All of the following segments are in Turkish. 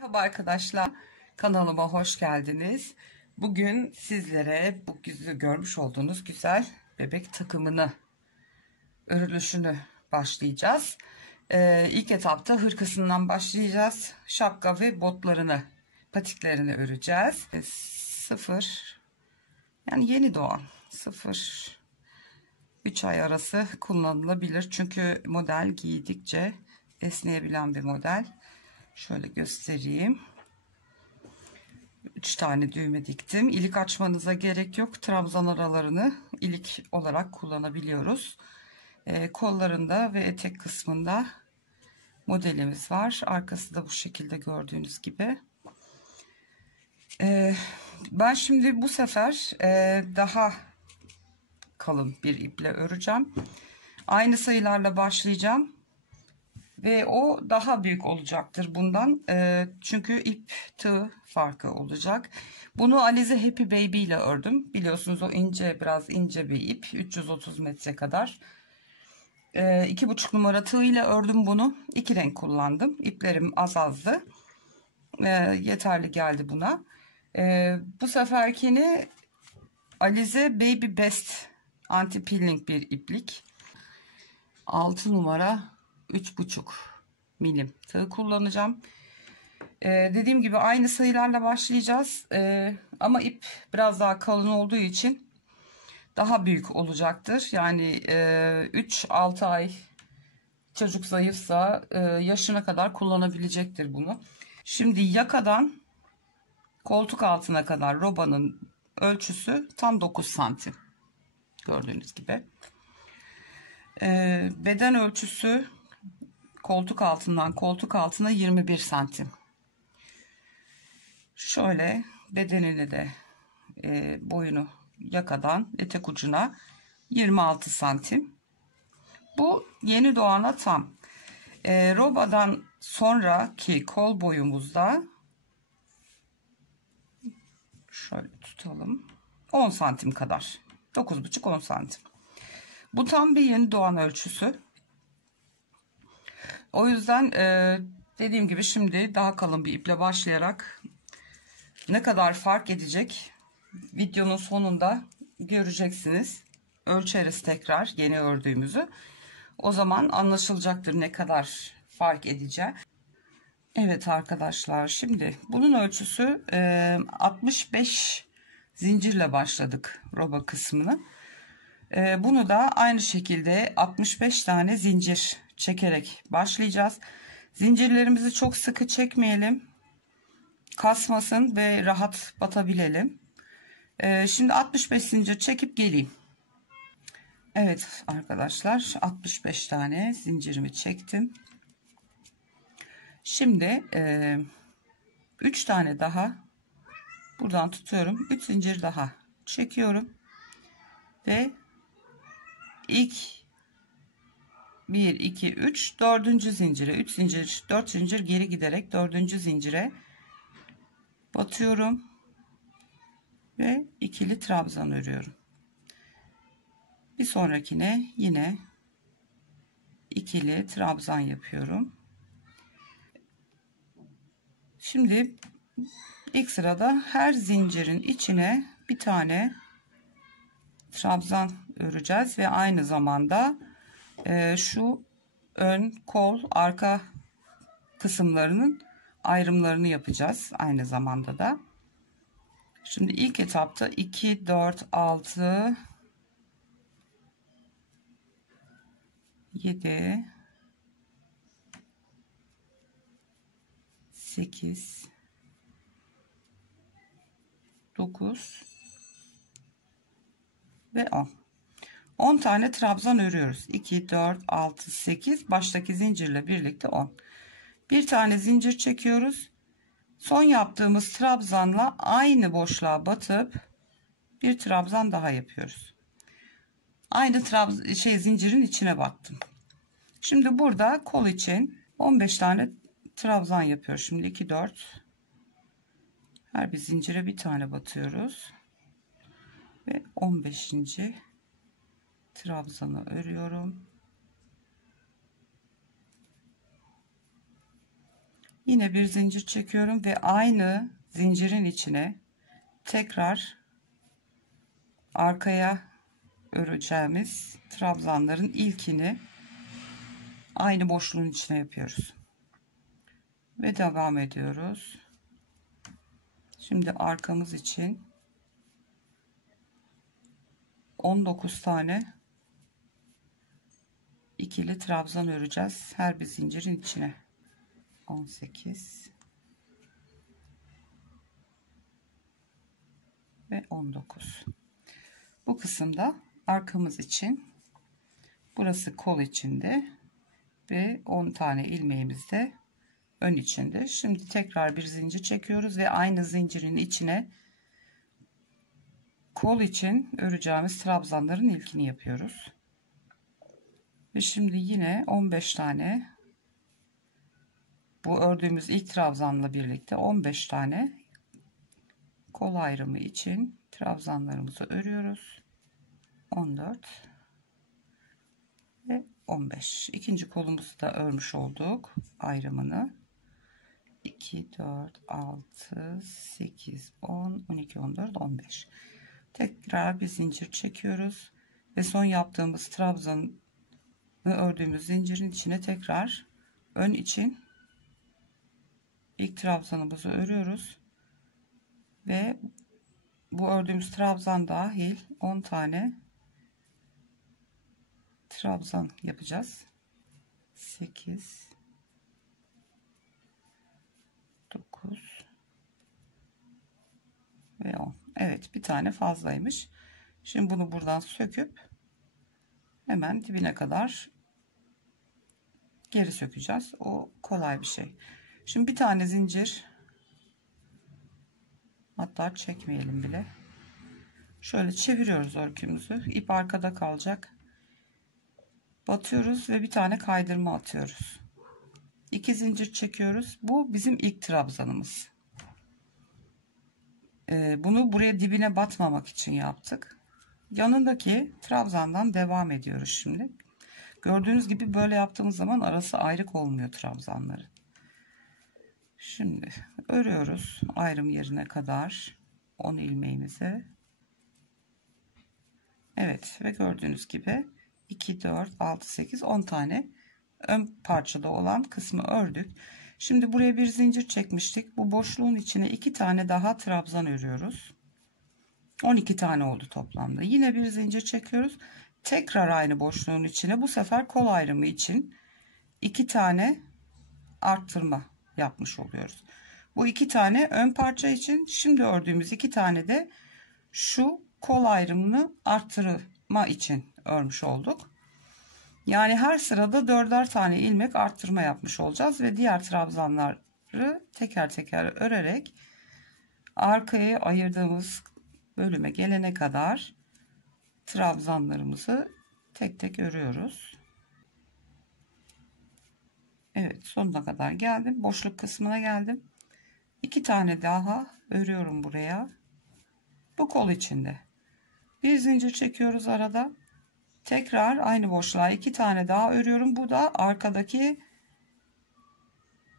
Merhaba arkadaşlar, kanalıma hoş geldiniz. Bugün sizlere bu görmüş olduğunuz güzel bebek takımını örülüşünü başlayacağız. İlk etapta hırkasından başlayacağız. Şapka ve botlarını, patiklerini öreceğiz. Sıfır, yani yeni doğan 0-3 ay arası kullanılabilir. Çünkü model giydikçe esneyebilen bir model. Şöyle göstereyim. 3 tane düğme diktim. İlik açmanıza gerek yok. Trabzan aralarını ilik olarak kullanabiliyoruz. Kollarında ve etek kısmında modelimiz var. Arkası da bu şekilde gördüğünüz gibi. Ben şimdi bu sefer daha kalın bir iple öreceğim. Aynı sayılarla başlayacağım. Ve o daha büyük olacaktır bundan. Çünkü ip tığ farkı olacak. Bunu Alize Happy Baby ile ördüm. Biliyorsunuz o ince, biraz ince bir ip. 330 metre kadar. 2,5 numara tığ ile ördüm bunu. 2 renk kullandım. İplerim azaldı. Yeterli geldi buna. Bu seferkini Alize Baby Best anti peeling bir iplik. 6 numara 3,5 milim tığ kullanacağım. Dediğim gibi aynı sayılarla başlayacağız. Ama ip biraz daha kalın olduğu için daha büyük olacaktır. Yani 3-6 ay çocuk zayıfsa yaşına kadar kullanabilecektir bunu. Şimdi yakadan koltuk altına kadar robanın ölçüsü tam 9 santim. Gördüğünüz gibi. Beden ölçüsü koltuk altından koltuk altına 21 santim. Şöyle bedenini de boyunu yakadan etek ucuna 26 santim. Bu yeni doğana tam. Robadan sonraki kol boyumuzda şöyle tutalım 10 santim kadar. 9,5-10 santim. Bu tam bir yeni doğan ölçüsü. O yüzden dediğim gibi şimdi daha kalın bir iple başlayarak ne kadar fark edecek videonun sonunda göreceksiniz. Ölçeriz tekrar yeni ördüğümüzü. O zaman anlaşılacaktır ne kadar fark edeceği. Evet arkadaşlar, şimdi bunun ölçüsü 65 zincirle başladık roba kısmını. Bunu da aynı şekilde 65 tane zincir çekerek başlayacağız. Zincirlerimizi çok sıkı çekmeyelim. Kasmasın ve rahat batabilelim. Şimdi 65 zincir çekip geleyim. Evet arkadaşlar, 65 tane zincirimi çektim. Şimdi 3 tane daha buradan tutuyorum. 3 zincir daha çekiyorum. Ve ilk 1, 2, 3, 4. zincire 3 zincir 4 zincir geri giderek 4. zincire batıyorum. Ve ikili trabzan örüyorum. Bir sonrakine yine ikili trabzan yapıyorum. Şimdi ilk sırada her zincirin içine bir tane trabzan öreceğiz ve aynı zamanda şu ön, kol, arka kısımlarının ayrımlarını yapacağız aynı zamanda da. Şimdi ilk etapta 2, 4, 6, 7, 8, 9 ve 10. 10 tane trabzan örüyoruz. 2, 4, 6, 8. Baştaki zincirle birlikte 10. Bir tane zincir çekiyoruz. Son yaptığımız trabzanla aynı boşluğa batıp bir trabzan daha yapıyoruz. Aynı zincirin içine battım. Şimdi burada kol için 15 tane trabzan yapıyoruz. Şimdi 2, 4. Her bir zincire bir tane batıyoruz. Ve 15. trabzanı örüyorum. Yine bir zincir çekiyorum ve aynı zincirin içine tekrar arkaya öreceğimiz trabzanların ilkini aynı boşluğun içine yapıyoruz ve devam ediyoruz. Şimdi arkamız için 19 tane ikili trabzan öreceğiz her bir zincirin içine. 18 ve 19. Bu kısımda arkamız için, burası kol içinde ve 10 tane ilmeğimiz de ön içinde. Şimdi tekrar bir zincir çekiyoruz ve aynı zincirin içine kol için öreceğimiz trabzanların ilkini yapıyoruz. Ve şimdi yine 15 tane bu ördüğümüz ilk trabzanla birlikte 15 tane kol ayrımı için trabzanlarımızı örüyoruz. 14 ve 15. İkinci kolumuzu da örmüş olduk ayrımını. 2 4 6 8 10 12 14 15. Tekrar bir zincir çekiyoruz ve son yaptığımız trabzanı ördüğümüz zincirin içine tekrar ön için ilk trabzanımızı örüyoruz ve bu ördüğümüz trabzan dahil 10 tane trabzan yapacağız. 8 9 ve 10. Evet, bir tane fazlaymış. Şimdi bunu buradan söküp hemen dibine kadar geri sökeceğiz. O kolay bir şey. Şimdi bir tane zincir, hatta çekmeyelim bile. Şöyle çeviriyoruz örgümüzü. İp arkada kalacak. Batıyoruz ve bir tane kaydırma atıyoruz. 2 zincir çekiyoruz. Bu bizim ilk trabzanımız. Bunu buraya dibine batmamak için yaptık. Yanındaki trabzandan devam ediyoruz şimdi. Gördüğünüz gibi böyle yaptığımız zaman arası ayrık olmuyor trabzanların. Şimdi örüyoruz ayrım yerine kadar 10 ilmeğimizi. Evet, ve gördüğünüz gibi 2 4 6 8 10 tane ön parçada olan kısmı ördük. Şimdi buraya bir zincir çekmiştik. Bu boşluğun içine 2 tane daha trabzan örüyoruz. 12 tane oldu toplamda. Yine bir zincir çekiyoruz. Tekrar aynı boşluğun içine bu sefer kol ayrımı için 2 tane arttırma yapmış oluyoruz. Bu 2 tane ön parça için, şimdi ördüğümüz 2 tane de şu kol ayrımını arttırma için örmüş olduk. Yani her sırada 4'er tane ilmek arttırma yapmış olacağız ve diğer trabzanları teker teker örerek arkaya ayırdığımız bölüme gelene kadar trabzanlarımızı tek tek örüyoruz. Evet, sonuna kadar geldim. Boşluk kısmına geldim. 2 tane daha örüyorum buraya. Bu kol içinde. Bir zincir çekiyoruz arada. Tekrar aynı boşluğa 2 tane daha örüyorum. Bu da arkadaki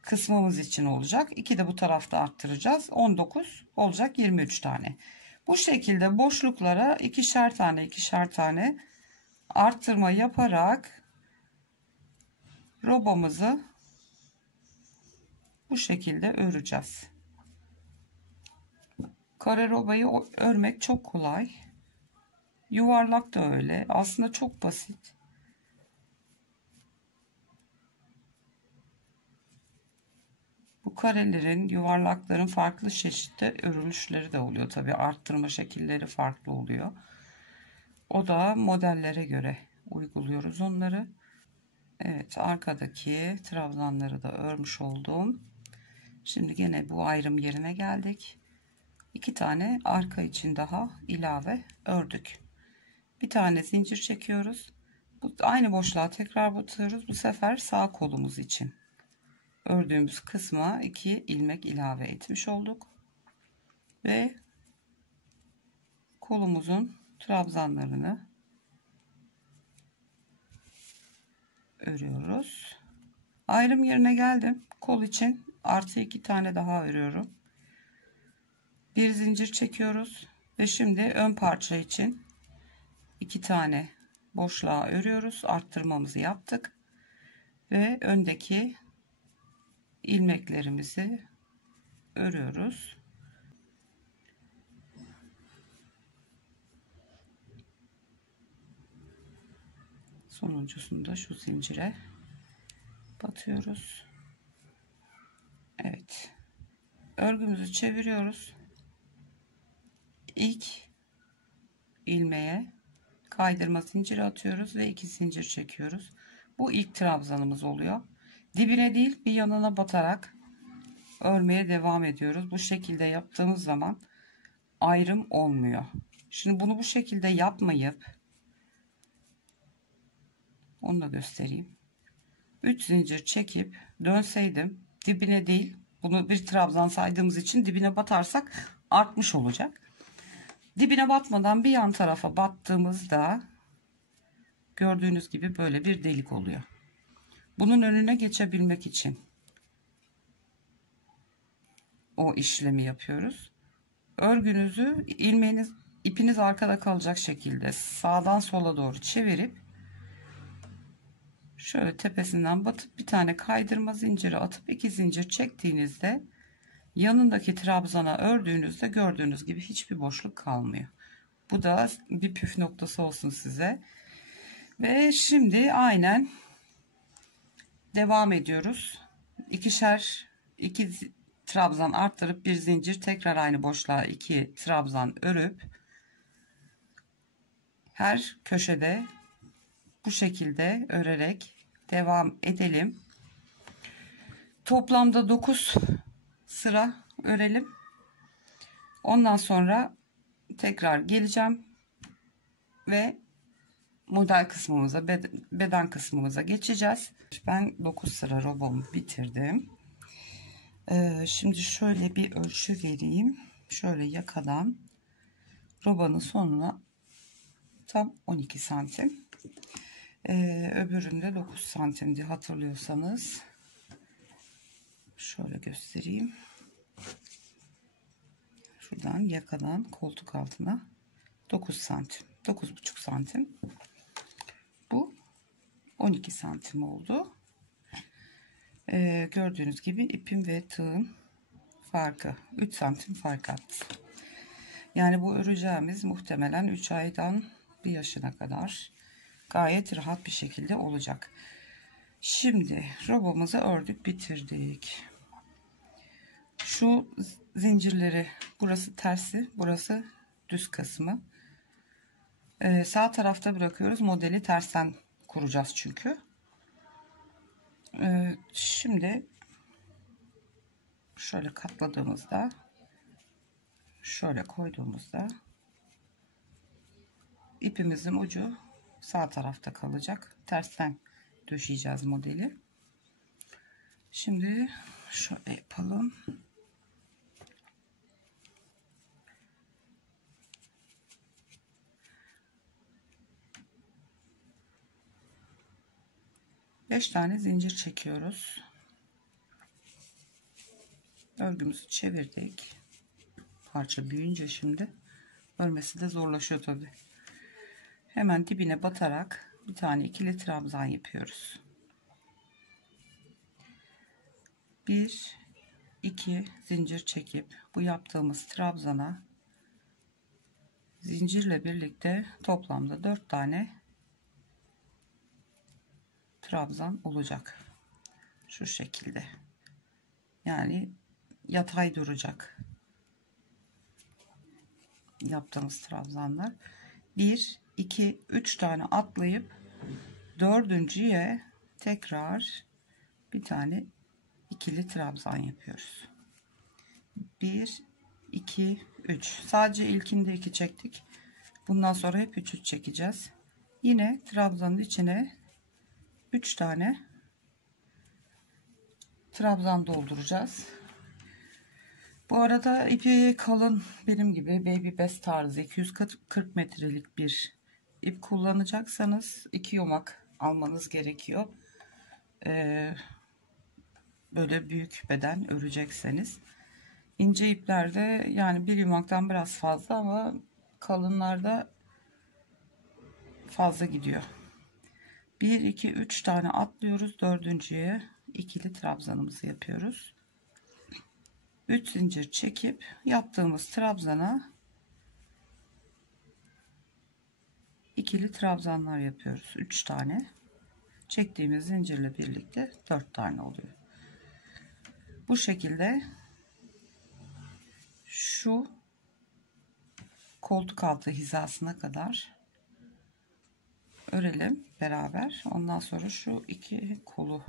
kısmımız için olacak. 2 de bu tarafta arttıracağız. 19 olacak, 23 tane. Bu şekilde boşluklara ikişer tane arttırma yaparak robamızı bu şekilde öreceğiz. Kare robayı örmek çok kolay. Yuvarlak da öyle. Aslında çok basit. Bu karelerin, yuvarlakların farklı çeşitli örülüşleri de oluyor. Tabii arttırma şekilleri farklı oluyor. O da modellere göre uyguluyoruz onları. Evet, arkadaki trabzanları da örmüş oldum. Şimdi gene bu ayrım yerine geldik. 2 tane arka için daha ilave ördük. Bir tane zincir çekiyoruz. Aynı boşluğa tekrar batıyoruz. Bu sefer sağ kolumuz için ördüğümüz kısma 2 ilmek ilave etmiş olduk. Ve kolumuzun trabzanlarını örüyoruz. Ayrım yerine geldim. Kol için Artı 2 tane daha örüyorum. Bir zincir çekiyoruz ve şimdi ön parça için 2 tane boşluğa örüyoruz. Arttırmamızı yaptık ve öndeki ilmeklerimizi örüyoruz. Sonuncusunu da şu zincire batıyoruz. Evet. Örgümüzü çeviriyoruz. İlk ilmeğe kaydırma zinciri atıyoruz ve 2 zincir çekiyoruz. Bu ilk trabzanımız oluyor. Dibine değil, bir yanına batarak örmeye devam ediyoruz. Bu şekilde yaptığımız zaman ayrım olmuyor. Şimdi bunu bu şekilde yapmayıp onu da göstereyim. 3 zincir çekip dönseydim, dibine değil, bunu bir trabzan saydığımız için dibine batarsak artmış olacak. Dibine batmadan bir yan tarafa battığımızda gördüğünüz gibi böyle bir delik oluyor. Bunun önüne geçebilmek için o işlemi yapıyoruz. Örgünüzü ipiniz arkada kalacak şekilde sağdan sola doğru çevirip şöyle tepesinden batıp bir tane kaydırma zinciri atıp 2 zincir çektiğinizde yanındaki trabzana ördüğünüzde gördüğünüz gibi hiçbir boşluk kalmıyor. Bu da bir püf noktası olsun size. Ve şimdi aynen devam ediyoruz. İki trabzan arttırıp bir zincir, tekrar aynı boşluğa 2 trabzan örüp her köşede bu şekilde örerek devam edelim. Toplamda 9 sıra örelim. Ondan sonra tekrar geleceğim ve model kısmımıza, beden kısmımıza geçeceğiz. Ben 9 sıra robomu bitirdim. Şimdi şöyle bir ölçü vereyim. Şöyle yakadan robanın sonuna tam 12 santim. Öbüründe 9 santimdi hatırlıyorsanız. Şöyle göstereyim. Şuradan yakadan koltuk altına 9 santim. 9,5 santim. Bu 12 santim oldu. Gördüğünüz gibi ipim ve tığım farkı 3 santim fark attı. Yani bu öreceğimiz muhtemelen 3 aydan 1 yaşına kadar gayet rahat bir şekilde olacak. Şimdi robomuzu ördük, bitirdik. Şu zincirleri, burası tersi, burası düz kısmı. Sağ tarafta bırakıyoruz. Modeli tersten kuracağız çünkü. Şimdi şöyle katladığımızda, şöyle koyduğumuzda ipimizin ucu sağ tarafta kalacak. Tersten döşeyeceğiz modeli. Şimdi şöyle yapalım. Beş tane zincir çekiyoruz. Örgümüzü çevirdik. Parça büyüyünce şimdi örmesi de zorlaşıyor tabi. Hemen dibine batarak bir tane ikili trabzan yapıyoruz. 1 2 zincir çekip bu yaptığımız trabzana zincirle birlikte toplamda 4 tane trabzan olacak. Şu şekilde. Yani yatay duracak yaptığımız trabzanlar. 1 2 3 tane atlayıp dördüncüye tekrar bir tane ikili trabzan yapıyoruz. 1 2 3, sadece ilkinde 2 çektik. Bundan sonra hep 3 çekeceğiz. Yine trabzanın içine 3 tane trabzan dolduracağız. Bu arada ipi kalın, benim gibi Baby Best tarzı 240 metrelik bir ip kullanacaksanız 2 yumak almanız gerekiyor. böyle büyük beden örecekseniz. İnce iplerde yani bir yumaktan biraz fazla ama kalınlarda fazla gidiyor. 1 2 3 tane atlıyoruz. Dördüncüye ikili trabzanımızı yapıyoruz. 3 zincir çekip yaptığımız trabzana ikili trabzanlar yapıyoruz. 3 tane. Çektiğimiz zincirle birlikte 4 tane oluyor. Bu şekilde şu koltuk altı hizasına kadar örelim beraber. Ondan sonra şu iki kolu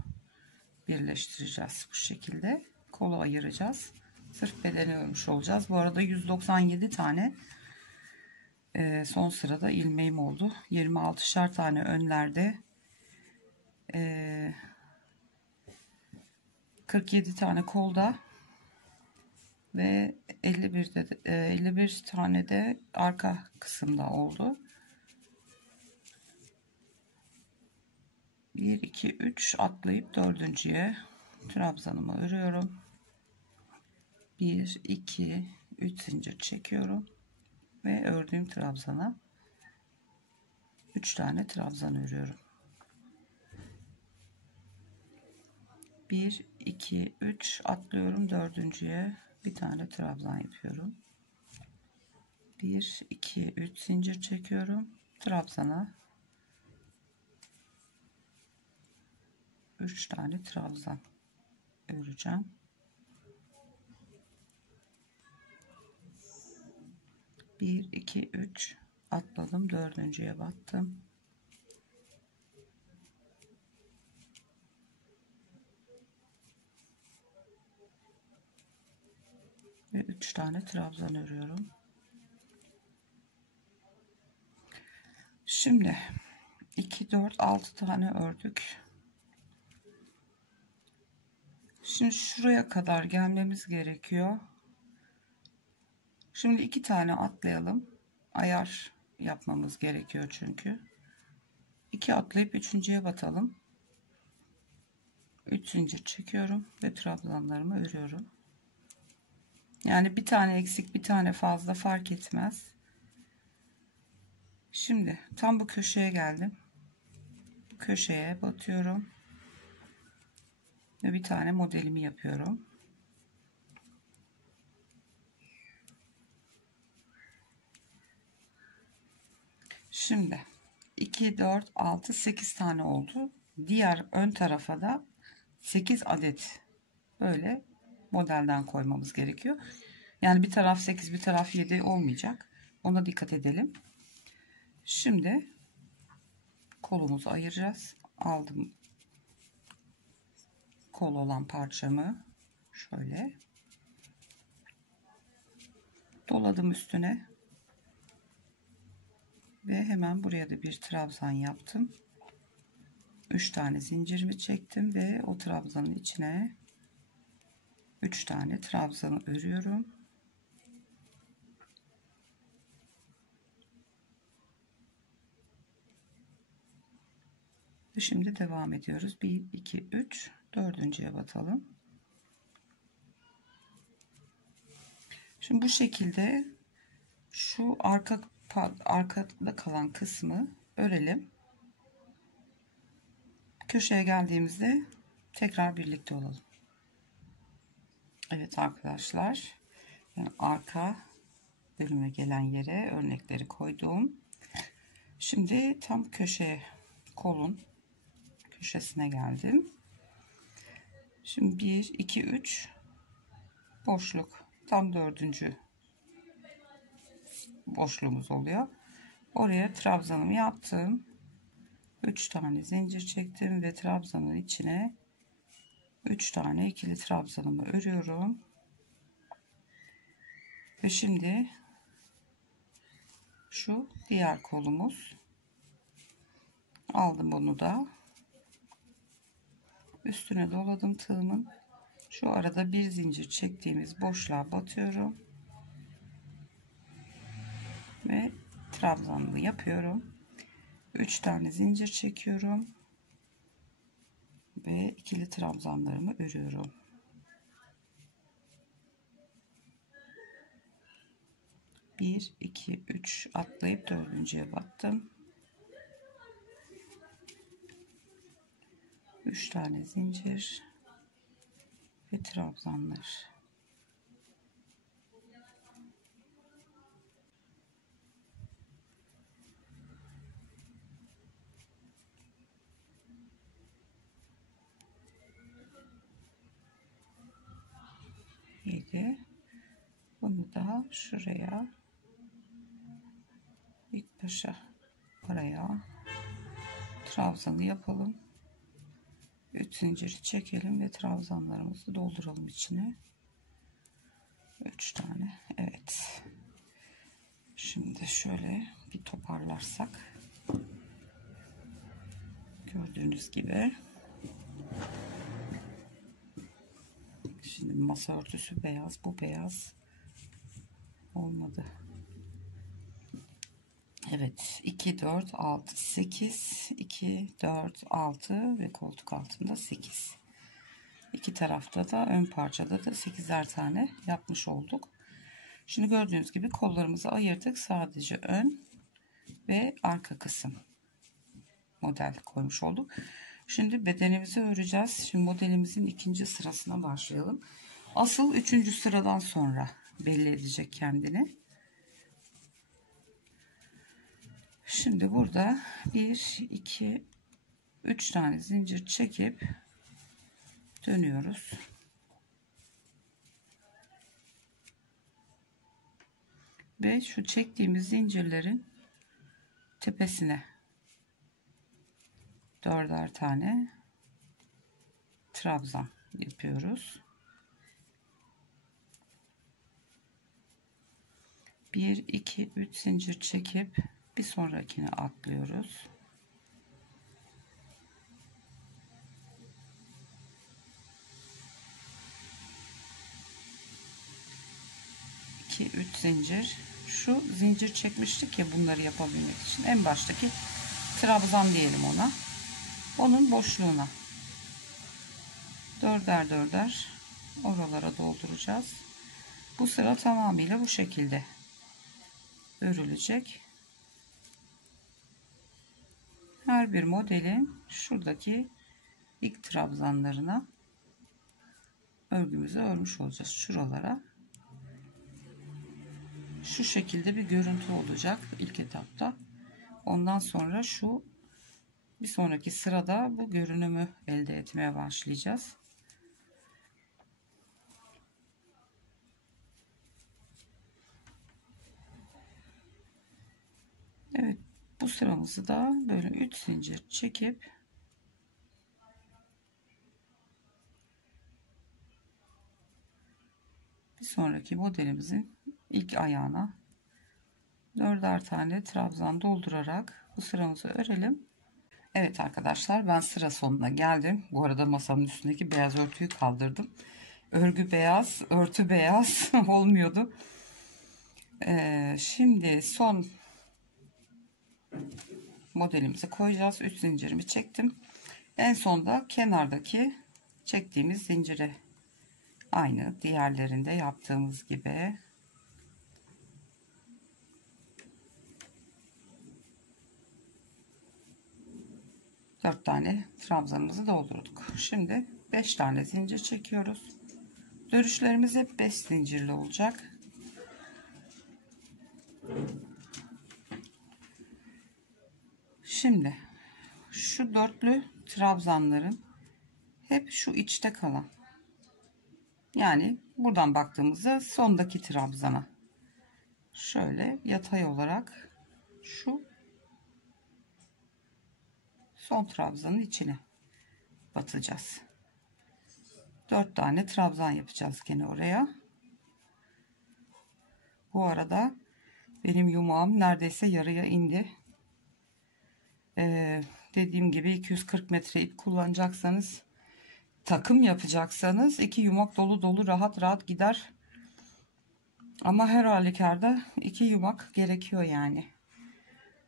birleştireceğiz. Bu şekilde kolu ayıracağız. Sırf bedeni örmüş olacağız. Bu arada 197 tane son sırada ilmeğim oldu. 26'şer tane önlerde, 47 tane kolda ve 51 tane de arka kısımda oldu. 1 2 3 atlayıp dördüncüye trabzanımı örüyorum. 1 2 3 zincir çekiyorum ve ördüğüm trabzana 3 tane trabzan örüyorum. 1 2 3 atlıyorum, dördüncüye bir tane trabzan yapıyorum. 1 2 3 zincir çekiyorum, trabzana 3 tane trabzan öreceğim. 1 2 3 atladım, dördüncüye battım. Ve 3 tane trabzan örüyorum. Şimdi 2 4 6 tane ördük. Şimdi şuraya kadar gelmemiz gerekiyor. Şimdi 2 tane atlayalım. Ayar yapmamız gerekiyor çünkü. 2 atlayıp üçüncüye batalım. 3 zincir çekiyorum ve trabzanlarımı örüyorum. Yani bir tane eksik, bir tane fazla fark etmez. Şimdi tam bu köşeye geldim. Bu köşeye batıyorum ve bir tane modelimi yapıyorum. Şimdi 2 4 6 8 tane oldu. Diğer ön tarafa da 8 adet böyle modelden koymamız gerekiyor. Yani bir taraf 8 bir taraf 7 olmayacak. Ona dikkat edelim. Şimdi kolumuzu ayıracağız. Aldım kol olan parçamı şöyle doladım üstüne ve hemen buraya da bir trabzan yaptım. 3 tane zincirimi çektim ve o trabzanın içine 3 tane trabzanı örüyorum. Ve şimdi devam ediyoruz. 1 2 3 dördüncüye batalım. Şimdi bu şekilde şu arkada kalan kısmı örelim. Köşeye geldiğimizde tekrar birlikte olalım. Evet arkadaşlar, yani arka bölüme gelen yere örnekleri koydum. Şimdi tam köşeye, kolun köşesine geldim. Şimdi 1 2 3 boşluk, tam dördüncü boşluğumuz oluyor. Oraya trabzanımı yaptım. 3 tane zincir çektim ve trabzanın içine 3 tane ikili trabzanımı örüyorum. Ve şimdi şu diğer kolumuz, aldım bunu da üstüne doladım tığımın. Şu arada bir zincir çektiğimiz boşluğa batıyorum ve trabzanımı yapıyorum. 3 tane zincir çekiyorum ve ikili trabzanlarımı örüyorum. 1 2 3 atlayıp dördüncüye battım. 3 tane zincir ve trabzanlar. Bunu da şuraya, ilk başa araya trabzanı yapalım. 3 zinciri çekelim ve trabzanlarımızı dolduralım içine. 3 tane. Evet. Şimdi şöyle bir toparlarsak, gördüğünüz gibi. Şimdi masa örtüsü beyaz, bu beyaz olmadı. Evet, 2 4 6 8, 2 4 6 ve koltuk altında 8. İki tarafta da, ön parçada da 8'er tane yapmış olduk. Şimdi gördüğünüz gibi kollarımızı ayırdık. Sadece ön ve arka kısım model koymuş olduk. Şimdi bedenimizi öreceğiz. Şimdi modelimizin ikinci sırasına başlayalım. Asıl üçüncü sıradan sonra belli edecek kendini. Şimdi burada 1 2 3 tane zincir çekip dönüyoruz. Ve şu çektiğimiz zincirlerin tepesine 4'er tane trabzan yapıyoruz. 1 2 3 zincir çekip bir sonrakine atlıyoruz. 2 3 zincir. Şu zincir çekmiştik ya bunları yapabilmek için. En baştaki trabzan diyelim ona. Onun boşluğuna 4'er 4'er oralara dolduracağız. Bu sıra tamamıyla bu şekilde örülecek. Her bir modelin şuradaki ilk trabzanlarına örgümüzü örmüş olacağız. Şuralara. Şu şekilde bir görüntü olacak ilk etapta. Ondan sonra şu bir sonraki sırada bu görünümü elde etmeye başlayacağız. Evet, bu sıramızı da böyle 3 zincir çekip bir sonraki modelimizin ilk ayağına 4'er tane trabzan doldurarak bu sıramızı örelim. Evet arkadaşlar, ben sıra sonuna geldim. Bu arada masamın üstündeki beyaz örtüyü kaldırdım. Örgü beyaz, örtü beyaz olmuyordu. Şimdi son modelimizi koyacağız. 3 zincirimi çektim. En sonda kenardaki çektiğimiz zincire, aynı diğerlerinde yaptığımız gibi, dört tane trabzanımızı doldurduk. Şimdi 5 tane zincir çekiyoruz. Dönüşlerimiz hep 5 zincirli olacak. Şimdi şu dörtlü trabzanların hep şu içte kalan, yani buradan baktığımızda sondaki trabzana şöyle yatay olarak şu son trabzanın içine batacağız. 4 tane trabzan yapacağız gene oraya. Bu arada benim yumağım neredeyse yarıya indi. Dediğim gibi 240 metre ip kullanacaksanız, takım yapacaksanız 2 yumak dolu dolu rahat rahat gider. Ama her halükarda 2 yumak gerekiyor yani.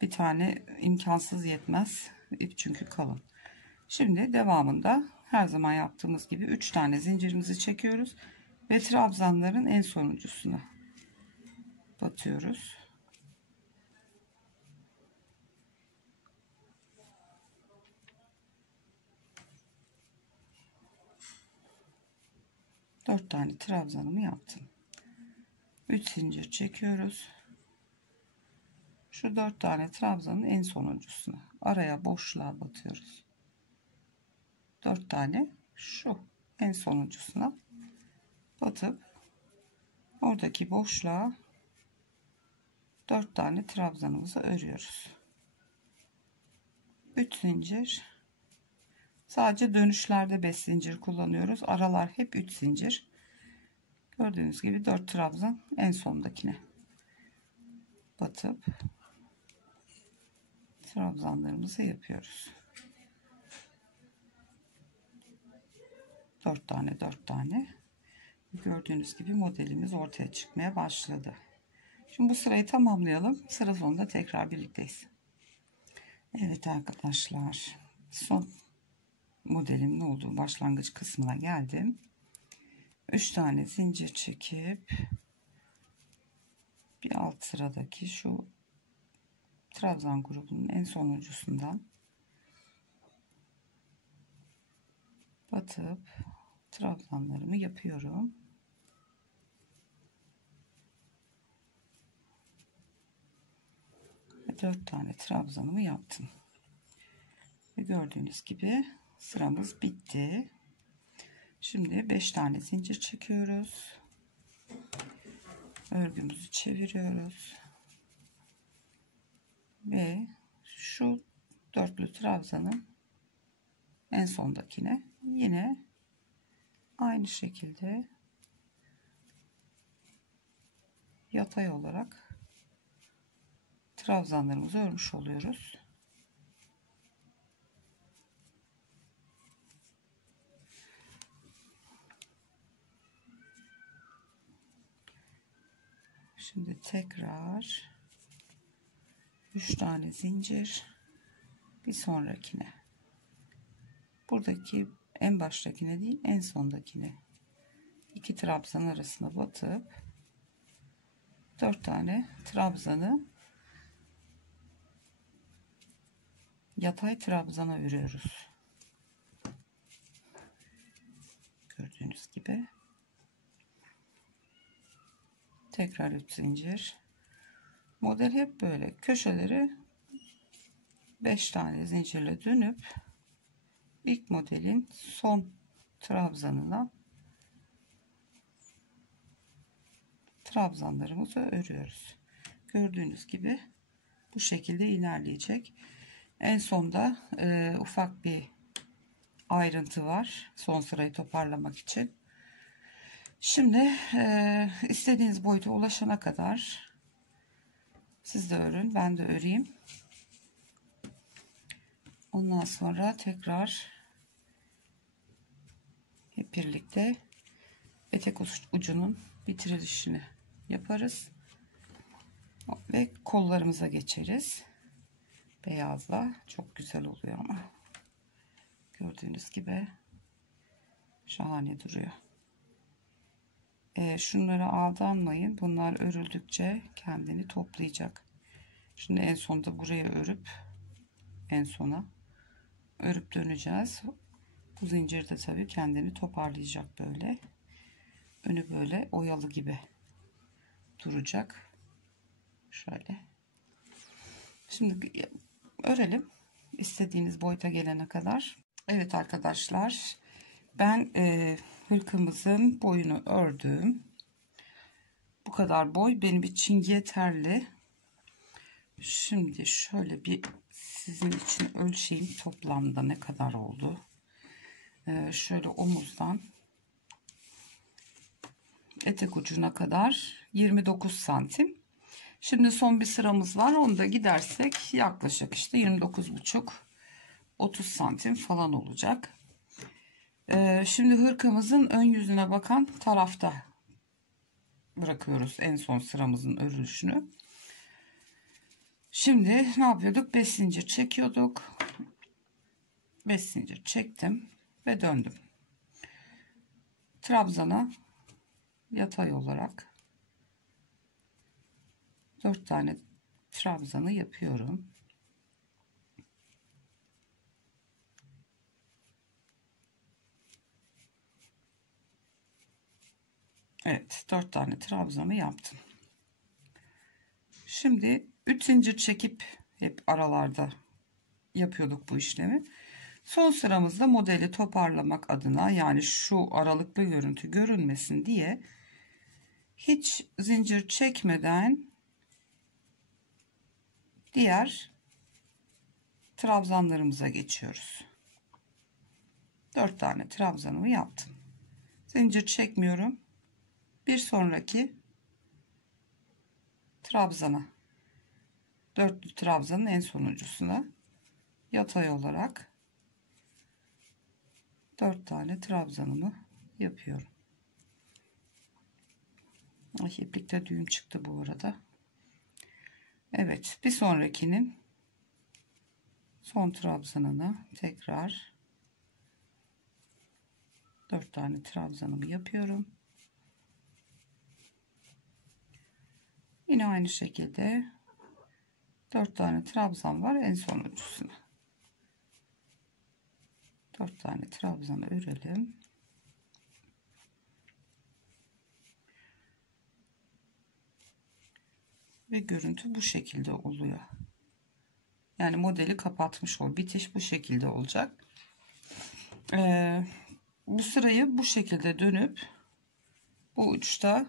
Bir tane imkansız yetmez. İp çünkü kalın. Şimdi devamında her zaman yaptığımız gibi 3 tane zincirimizi çekiyoruz ve trabzanların en sonuncusuna batıyoruz. Dört tane trabzanımı yaptım. 3 zincir çekiyoruz. Şu 4 tane trabzanın en sonuncusuna araya boşluğa batıyoruz. 4 tane şu en sonuncusuna batıp oradaki boşluğa 4 tane trabzanımızı örüyoruz. 3 zincir. Sadece dönüşlerde 5 zincir kullanıyoruz. Aralar hep 3 zincir. Gördüğünüz gibi 4 trabzan en sondakine batıp trabzanlarımızı yapıyoruz. 4 tane 4 tane. Gördüğünüz gibi modelimiz ortaya çıkmaya başladı. Şimdi bu sırayı tamamlayalım. Sıra sonunda tekrar birlikteyiz. Evet arkadaşlar, son modelimin olduğu başlangıç kısmına geldim. 3 tane zincir çekip bir alt sıradaki şu trabzan grubunun en sonuncusundan batıp trabzanlarımı yapıyorum. Ve 4 tane trabzanımı yaptım. Ve gördüğünüz gibi sıramız bitti. Şimdi 5 tane zincir çekiyoruz. Örgümüzü çeviriyoruz. Ve şu dörtlü trabzanın en sondakine yine aynı şekilde yatay olarak trabzanlarımızı örmüş oluyoruz. Şimdi tekrar 3 tane zincir bir sonrakine, buradaki en baştakine değil en sondakine, 2 trabzan arasına batıp 4 tane trabzanı yatay trabzana örüyoruz. Gördüğünüz gibi tekrar 3 zincir. Model hep böyle köşeleri 5 tane zincirle dönüp ilk modelin son trabzanına trabzanlarımızı örüyoruz. Gördüğünüz gibi bu şekilde ilerleyecek. En sonda ufak bir ayrıntı var son sırayı toparlamak için. Şimdi istediğiniz boyuta ulaşana kadar siz de örün, ben de öreyim. Ondan sonra tekrar hep birlikte etek ucunun bitirilişini yaparız ve kollarımıza geçeriz. Beyazla çok güzel oluyor ama gördüğünüz gibi şahane duruyor. Şunlara aldanmayın, bunlar örüldükçe kendini toplayacak. Şimdi en sonda buraya örüp en sona örüp döneceğiz. Bu zincir de tabii kendini toparlayacak böyle. Önü böyle oyalı gibi duracak. Şöyle. Şimdi örelim istediğiniz boyuta gelene kadar. Evet arkadaşlar, ben hırkamızın boyunu ördüm. Bu kadar boy benim için yeterli. Şimdi şöyle bir sizin için ölçeyim toplamda ne kadar oldu. Şöyle omuzdan etek ucuna kadar 29 santim. Şimdi son bir sıramız var. Onu da gidersek yaklaşık işte 29,5-30 santim falan olacak. Şimdi hırkamızın ön yüzüne bakan tarafta bırakıyoruz en son sıramızın örülüşünü. Şimdi ne yapıyorduk? 5 zincir çekiyorduk. 5 zincir çektim ve döndüm. Trabzana yatay olarak 4 tane trabzanı yapıyorum. Evet, 4 tane trabzanı yaptım. Şimdi 3 zincir çekip hep aralarda yapıyorduk bu işlemi. Son sıramızda modeli toparlamak adına, yani şu aralıklı görüntü görünmesin diye hiç zincir çekmeden diğer trabzanlarımıza geçiyoruz. 4 tane trabzanımı yaptım. Zincir çekmiyorum. Bir sonraki trabzana, dörtlü trabzanın en sonuncusuna yatay olarak 4 tane trabzanımı yapıyorum. Ay, iplikte düğüm çıktı bu arada. Evet, bir sonrakinin son trabzanına tekrar 4 tane trabzanımı yapıyorum. Yine aynı şekilde 4 tane trabzan var en sonuncusuna. 4 tane trabzanı örelim. Ve görüntü bu şekilde oluyor. Yani modeli kapatmış ol. Bitiş bu şekilde olacak. Bu sırayı bu şekilde dönüp bu uçta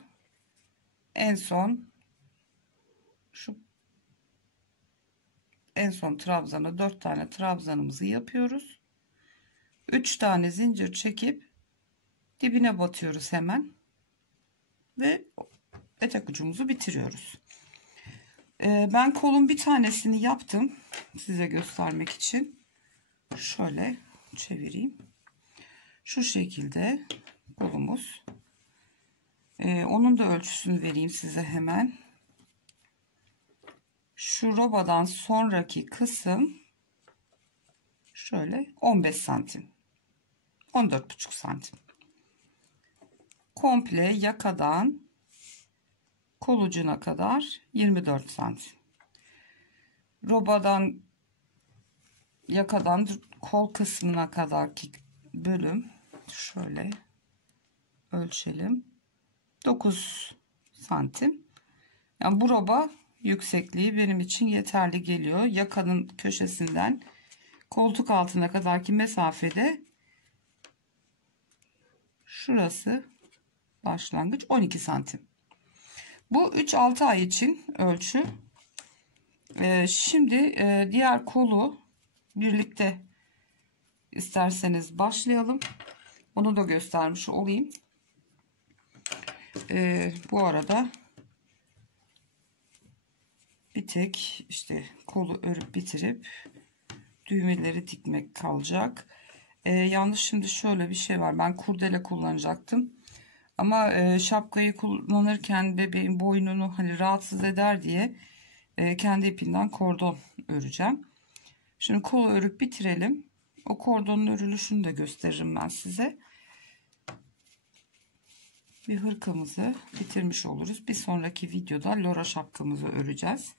en son trabzana 4 tane trabzanımızı yapıyoruz. 3 tane zincir çekip dibine batıyoruz hemen ve etek ucumuzu bitiriyoruz. Ben kolun bir tanesini yaptım size göstermek için. Şöyle çevireyim. Şu şekilde kolumuz. Onun da ölçüsünü vereyim size hemen. Şu robadan sonraki kısım şöyle 15 santim. 14,5 santim. Komple yakadan kol ucuna kadar 24 santim. Robadan yakadan kol kısmına kadarki bölüm şöyle ölçelim. 9 santim. Yani bu roba yüksekliği benim için yeterli geliyor. Yakanın köşesinden koltuk altına kadarki mesafede şurası başlangıç 12 santim. Bu 3-6 ay için ölçü. Şimdi diğer kolu birlikte isterseniz başlayalım. Onu da göstermiş olayım. Bu arada bir tek işte kolu örüp bitirip düğmeleri dikmek kalacak. Yalnız şimdi şöyle bir şey var. Ben kurdele kullanacaktım. Ama şapkayı kullanırken bebeğin boynunu hani rahatsız eder diye kendi ipinden kordon öreceğim. Şimdi kolu örüp bitirelim. O kordonun örülüşünü de gösteririm ben size. Bir hırkamızı bitirmiş oluruz. Bir sonraki videoda lora şapkamızı öreceğiz.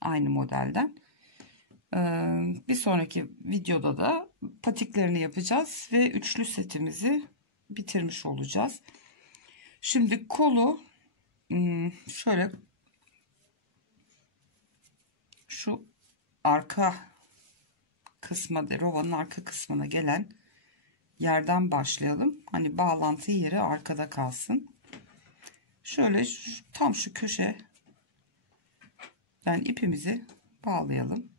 Aynı modelden. Bir sonraki videoda da patiklerini yapacağız ve üçlü setimizi bitirmiş olacağız. Şimdi kolu şöyle şu arka kısma, rovanın arka kısmına gelen yerden başlayalım. Hani bağlantı yeri arkada kalsın. Şöyle tam şu köşeden ipimizi bağlayalım.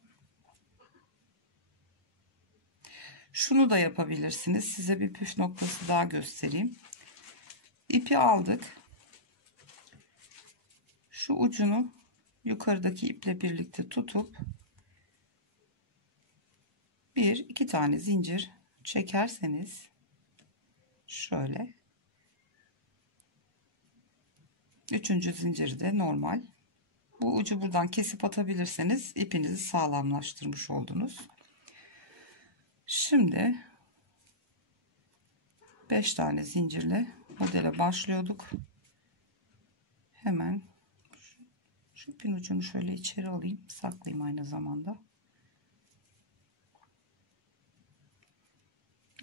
Şunu da yapabilirsiniz. Size bir püf noktası daha göstereyim. İpi aldık. Şu ucunu yukarıdaki iple birlikte tutup 1-2 tane zincir çekerseniz şöyle, üçüncü zinciri de normal. Bu ucu buradan kesip atabilirseniz ipinizi sağlamlaştırmış oldunuz. Şimdi 5 tane zincirle modele başlıyorduk. Hemen Şu ipin ucunu şöyle içeri alayım, saklayayım aynı zamanda.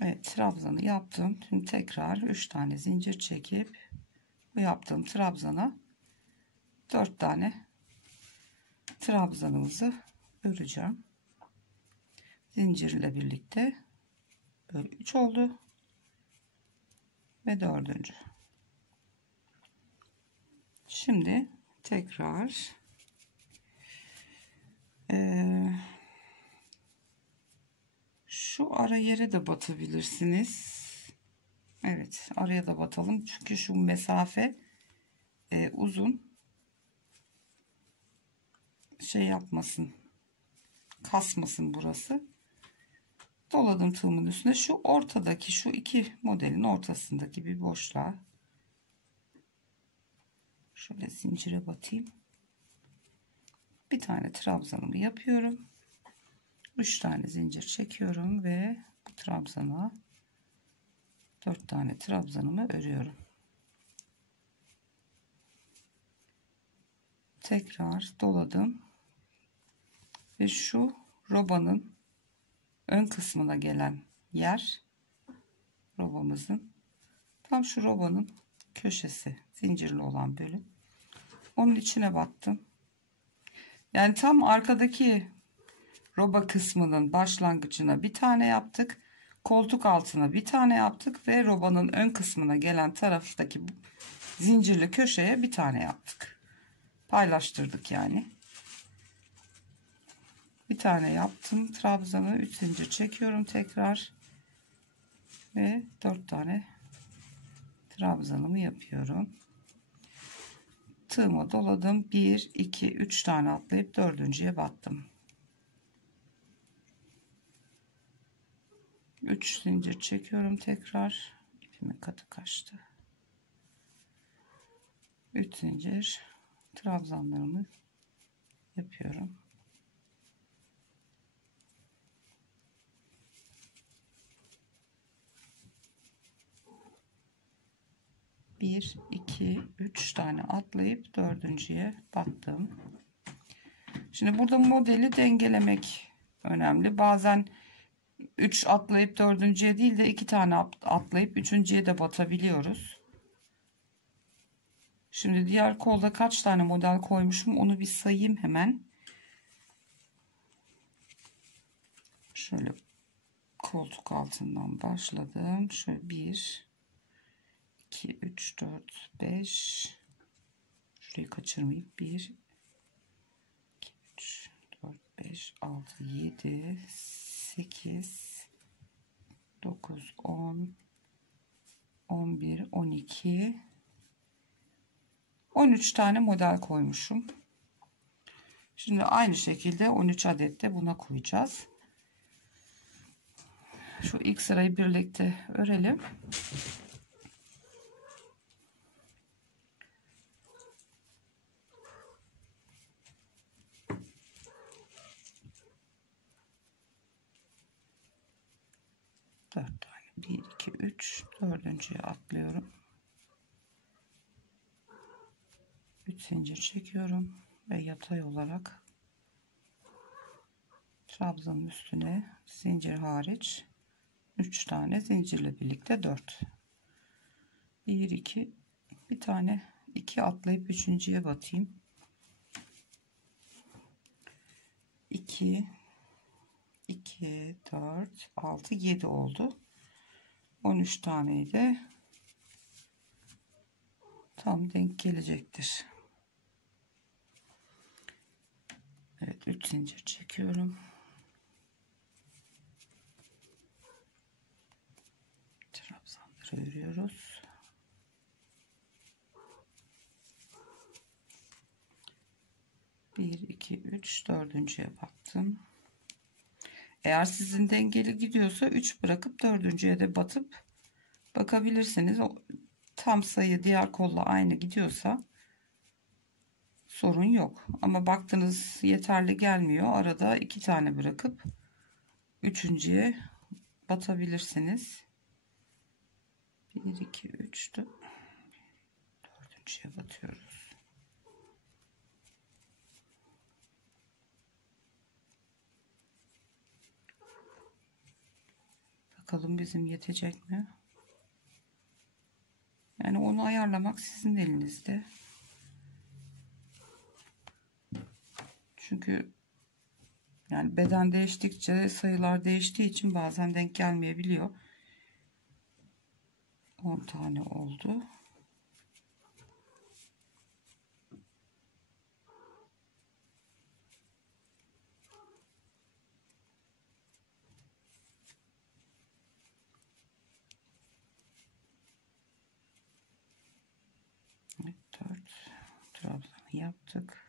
Evet, trabzanı yaptım. Şimdi tekrar 3 tane zincir çekip bu yaptığım trabzana 4 tane trabzanımızı öreceğim. Zincir ile birlikte böyle 3 oldu ve dördüncü. Şimdi tekrar şu ara yere de batabilirsiniz. Evet, araya da batalım çünkü şu mesafe uzun, şey yapmasın, kasmasın burası. Doladım tığımın üstüne, şu ortadaki, şu iki modelin ortasındaki bir boşluğa şöyle zincire batayım. Bir tane trabzanımı yapıyorum. 3 tane zincir çekiyorum ve bu trabzana 4 tane trabzanımı örüyorum. Tekrar doladım ve şu robanın ön kısmına gelen yer, robamızın tam şu robanın köşesi, zincirli olan bölüm, onun içine battım. Yani tam arkadaki roba kısmının başlangıcına bir tane yaptık, koltuk altına bir tane yaptık ve robanın ön kısmına gelen taraftaki zincirli köşeye bir tane yaptık, paylaştırdık yani. Bir tane yaptım trabzanı, 3 zincir çekiyorum tekrar ve 4 tane trabzanımı yapıyorum. Tığıma doladım, 1 2 3 tane atlayıp dördüncüye battım. 3 zincir çekiyorum tekrar, ipimin katı kaçtı. 3 zincir trabzanlarımı yapıyorum. Bir, iki, üç tane atlayıp dördüncüye battım. Şimdi burada modeli dengelemek önemli. Bazen 3 atlayıp dördüncüye değil de 2 tane atlayıp üçüncüye de batabiliyoruz. Şimdi diğer kolda kaç tane model koymuşum onu bir sayayım hemen. Şöyle koltuk altından başladım. Şöyle 1 2 3 4 5, şurayı kaçırmayıp 1 2 3 4 5 6 7 8 9 10 11 12 13 tane model koymuşum. Şimdi aynı şekilde 13 adet de buna koyacağız. Şu ilk sırayı birlikte örelim. Dört tane. 1 2 3, dördüncüye atlıyorum. 3 zincir çekiyorum ve yatay olarak trabzanın üstüne zincir hariç 3 tane zincirle birlikte 4. 1 2, bir tane 2 atlayıp üçüncüye batayım. 2 2 4 6 7 oldu. 13 taneyi de tam denk gelecektir. Evet, 3 zincir çekiyorum. Trabzanları örüyoruz. Bir, iki, üç, dördüncüye battım. Eğer sizin dengeli gidiyorsa 3 bırakıp dördüncüye de batıp bakabilirsiniz. O tam sayı diğer kolla aynı gidiyorsa sorun yok. Ama baktınız yeterli gelmiyor. Arada 2 tane bırakıp üçüncüye batabilirsiniz. 1 2 3 4, dördüncüye batıyoruz. Bakalım bizim yetecek mi? Yani onu ayarlamak sizin elinizde. Çünkü yani beden değiştikçe sayılar değiştiği için bazen denk gelmeyebiliyor. 10 tane oldu. Evet, 4 trabzan yaptık.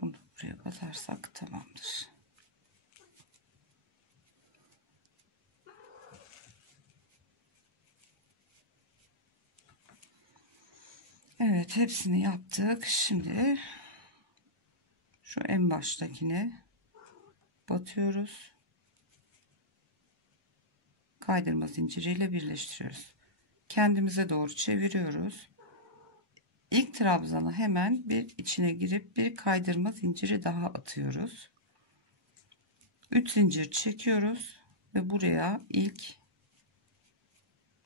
Bunu buraya batarsak tamamdır. Evet, hepsini yaptık. Şimdi şu en baştakine batıyoruz. Kaydırma zinciriyle birleştiriyoruz. Kendimize doğru çeviriyoruz. İlk trabzana hemen bir içine girip bir kaydırma zinciri daha atıyoruz. 3 zincir çekiyoruz ve buraya ilk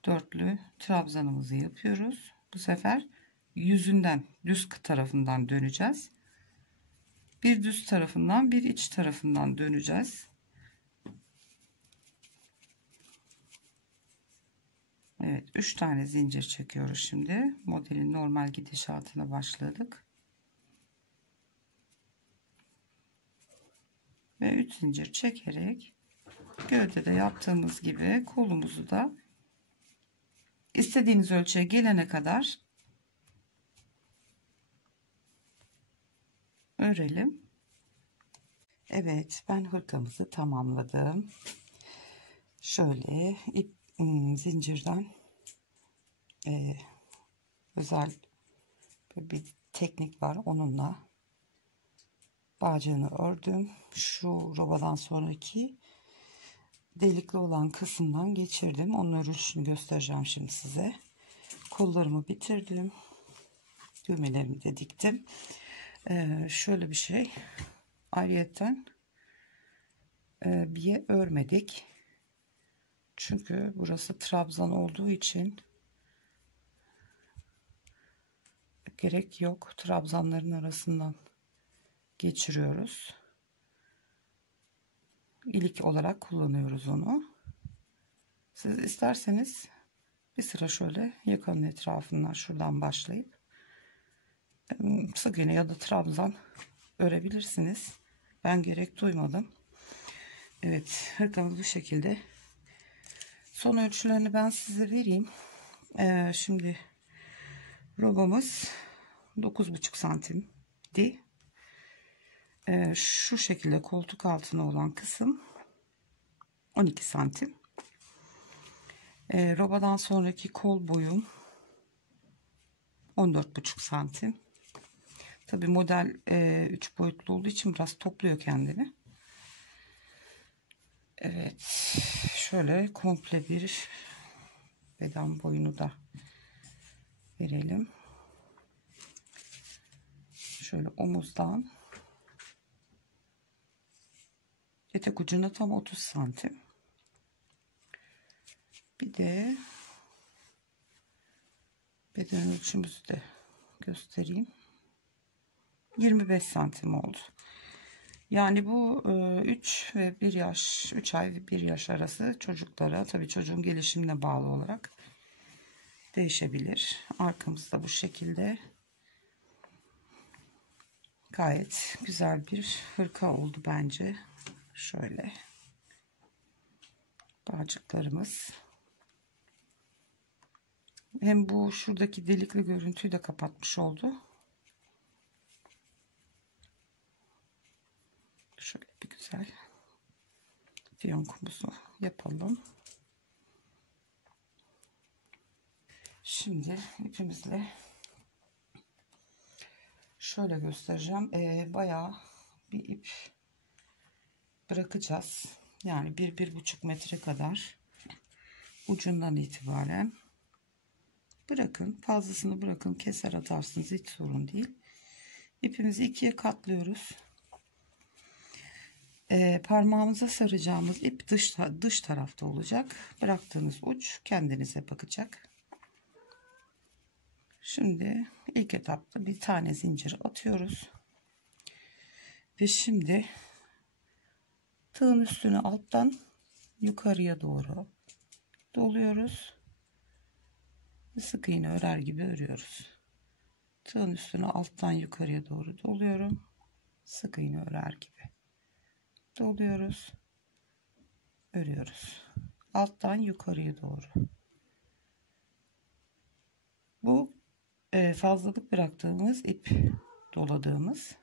dörtlü trabzanımızı yapıyoruz. Bu sefer yüzünden, düz tarafından döneceğiz. Bir düz tarafından, bir iç tarafından döneceğiz. Evet, 3 tane zincir çekiyoruz şimdi. Modelin normal gidişatına başladık. Ve 3 zincir çekerek gövdede yaptığımız gibi kolumuzu da istediğiniz ölçüye gelene kadar örelim. Evet, ben hırkamızı tamamladım. Şöyle zincirden özel bir teknik var, onunla bağcığını ördüm. Şu robadan sonraki delikli olan kısımdan geçirdim. Onun örülüşünü göstereceğim şimdi size. Kollarımı bitirdim. Düğmelerimi de diktim. Şöyle bir şey. Ayrıyeten bir örmedik. Çünkü burası trabzan olduğu için gerek yok. Trabzanların arasından geçiriyoruz. İlik olarak kullanıyoruz onu. Siz isterseniz bir sıra şöyle yakanın etrafından şuradan başlayıp sık iğne ya da trabzan örebilirsiniz. Ben gerek duymadım. Evet, hırkamız bu şekilde. Son ölçülerini ben size vereyim. Şimdi robamız 9,5 santimdi. Şu şekilde koltuk altına olan kısım 12 santim. Robadan sonraki kol boyum 14,5 santim. Tabi model 3 boyutlu olduğu için biraz topluyor kendini. Evet, şöyle komple bir beden boyunu da verelim. Şöyle omuzdan etek ucuna tam 30 santim. Bir de beden ölçümüzü de göstereyim. 25 santim oldu. Yani bu 3 ve 1 yaş, 3 ay ve 1 yaş arası çocuklara, tabii çocuğun gelişimine bağlı olarak değişebilir. Arkamız da bu şekilde. Gayet güzel bir hırka oldu bence. Şöyle bağcıklarımız. Hem bu şuradaki delikli görüntüyü de kapatmış oldu. Şöyle bir güzel fiyonkumuzu yapalım. Şimdi ipimizle şöyle göstereceğim. Bayağı bir ip bırakacağız. Yani 1-1,5 metre kadar ucundan itibaren bırakın. Fazlasını bırakın. Keser atarsınız. Hiç sorun değil. İpimizi ikiye katlıyoruz. Parmağımıza saracağımız ip dış tarafta olacak. Bıraktığınız uç kendinize bakacak. Şimdi ilk etapta bir tane zincir atıyoruz. Ve şimdi tığın üstüne alttan yukarıya doğru doluyoruz. Sık iğne örer gibi örüyoruz. Tığın üstüne alttan yukarıya doğru doluyorum. Sık iğne örer gibi doluyoruz. Örüyoruz. Alttan yukarıya doğru. Bu fazlalık bıraktığımız ip, doladığımız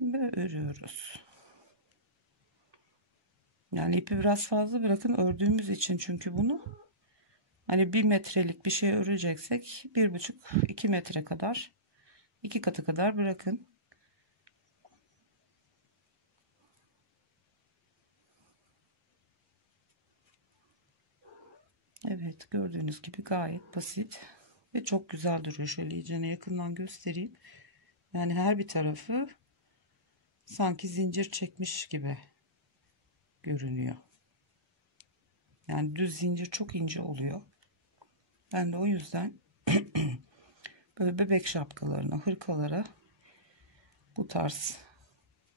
ve örüyoruz. Yani ipi biraz fazla bırakın ördüğümüz için, çünkü bunu hani 1 metrelik bir şey öreceksek 1,5-2 metre kadar, 2 katı kadar bırakın. Evet, gördüğünüz gibi gayet basit ve çok güzel duruyor. Şöyle iyice yakından göstereyim. Yani her bir tarafı sanki zincir çekmiş gibi görünüyor. Yani düz zincir çok ince oluyor. Ben de o yüzden böyle bebek şapkalarına, hırkalara bu tarz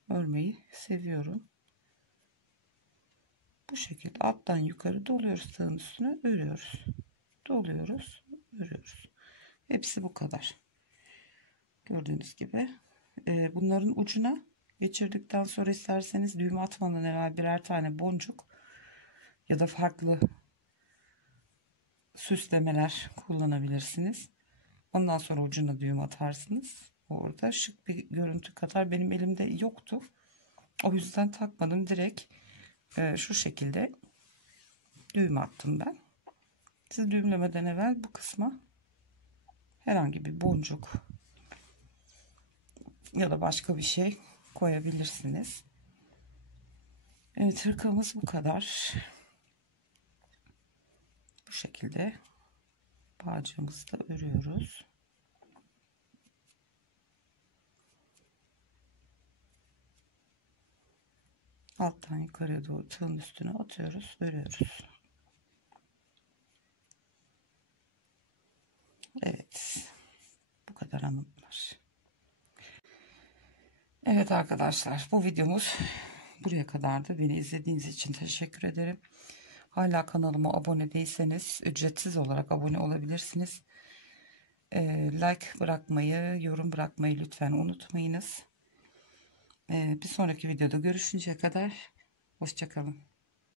örmeyi seviyorum. Bu şekilde alttan yukarı doluyoruz, tığın üstüne örüyoruz. Doluyoruz, örüyoruz. Hepsi bu kadar. Gördüğünüz gibi. Bunların ucuna geçirdikten sonra isterseniz düğüm atmadan evvel birer tane boncuk ya da farklı süslemeler kullanabilirsiniz. Ondan sonra ucuna düğüm atarsınız. Orada şık bir görüntü katar. Benim elimde yoktu. O yüzden takmadım. Direkt şu şekilde düğüm attım ben. Siz düğümlemeden evvel bu kısma herhangi bir boncuk ya da başka bir şey koyabilirsiniz. Evet, hırkamız bu kadar. Bu şekilde bağcığımızı da örüyoruz. Alttan yukarıya doğru tığın üstüne atıyoruz, örüyoruz. Evet, bu kadar hanımlar. Evet arkadaşlar, bu videomuz buraya kadardı. Beni izlediğiniz için teşekkür ederim. Hala kanalıma abone değilseniz ücretsiz olarak abone olabilirsiniz. Like bırakmayı, yorum bırakmayı lütfen unutmayınız. Bir sonraki videoda görüşünceye kadar hoşça kalın.